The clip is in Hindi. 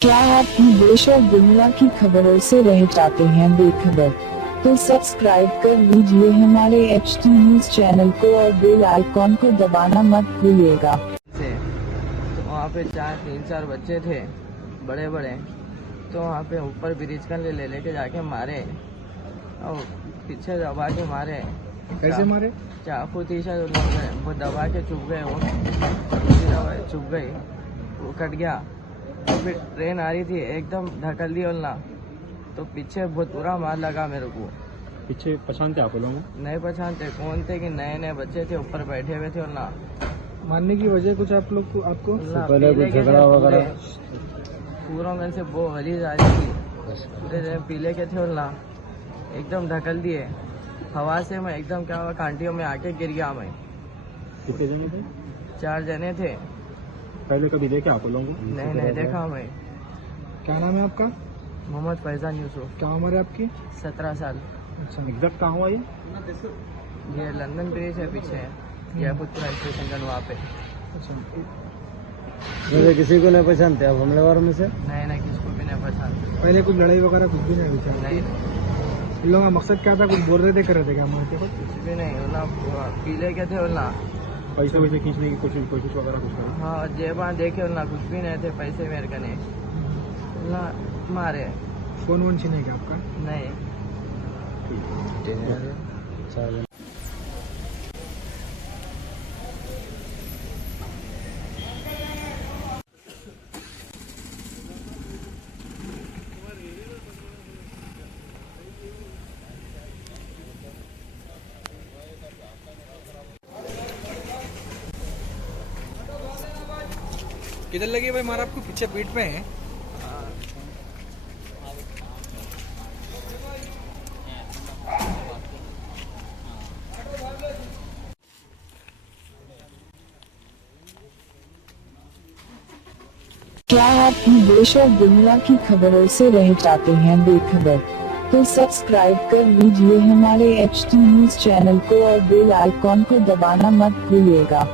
क्या आप देश और दुनिया की खबरों से रह जाते हैं बेखबर? तो सब्सक्राइब कर लीजिए हमारे HT न्यूज चैनल को और बेल आइकॉन को दबाना मत भूलिएगा। तो वहाँ पे तीन चार बच्चे थे बड़े बड़े, तो वहाँ पे ऊपर ब्रिज का लेके जाके मारे और पीछे दबा के मारे। कैसे मारे? चाकू थी शायद उन्होंने, वो दबा के चुप गए, वो चुप गई, वो कट गया। तो फिर ट्रेन आ रही थी, एकदम ढकल दी उन्ना, तो पीछे बहुत बुरा मार लगा मेरे को। पीछे पहचानते आप लोग? नहीं पहचानते कौन थे, कि नए नए बच्चे थे ऊपर बैठे हुए थे उन्ना। मारने की वजह कुछ आप लोग को आपको पहले कुछ झगड़ा वगैरह पूरों में से वो गलीज आ रही थी, पूरे पीले के थे उन्ना, एकदम ढकल दिए हवा से। मैं एकदम क्या हुआ, कांटियों में आके गिर गया मैं। कितने जने थे? 4 जने थे। पहले कभी देखे आप लोगों को? नहीं देखा मैं। क्या नाम है आपका? मोहम्मद फैजान यूसुफ। क्या उम्र है आपकी? 17 साल। अच्छा, एग्जैक्ट कहाँ हुआ ये? ये लंदन ब्रिज है पीछे, जयपुर स्टेशन का वहाँ पे। अच्छा, मुझे किसी को नहीं पहचानते आप हमलेवारों में से? नहीं किसको भी नहीं पहचानते। पहले कुछ लड़ाई वगैरह कुछ भी नहीं हुई? नहीं इन लोगों का मकसद क्या था? कुछ बोल रहे थे, कर रहे थे क्या मारते वक्त? कुछ भी नहीं, उन्ना पीले के थे उन्ना। पैसे वैसे खींचने की कोशिश वगैरह कुछ करी? हाँ जेबा देखे उन्ना, कुछ भी नहीं थे पैसे मेरे कने, उन्ना मारे। फोन वोन छीने क्या आपका? नहीं। किधर लगी भाई मारा आपको? पीछे पीठ पे है? क्या आप देश और दुनिया की खबरों से रह जाते हैं बेखबर? तो सब्सक्राइब कर लीजिए हमारे HT न्यूज चैनल को और बेल आइकॉन को दबाना मत भूलिएगा।